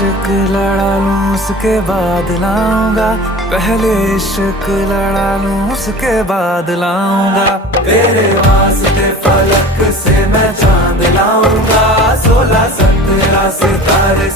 इश्क लड़ा लूं उसके बाद लाऊंगा, पहले इश्क लड़ा लूं उसके बाद लाऊंगा। तेरे वास्ते फलक से मैं चांद लाऊंगा, 16 17 सितारे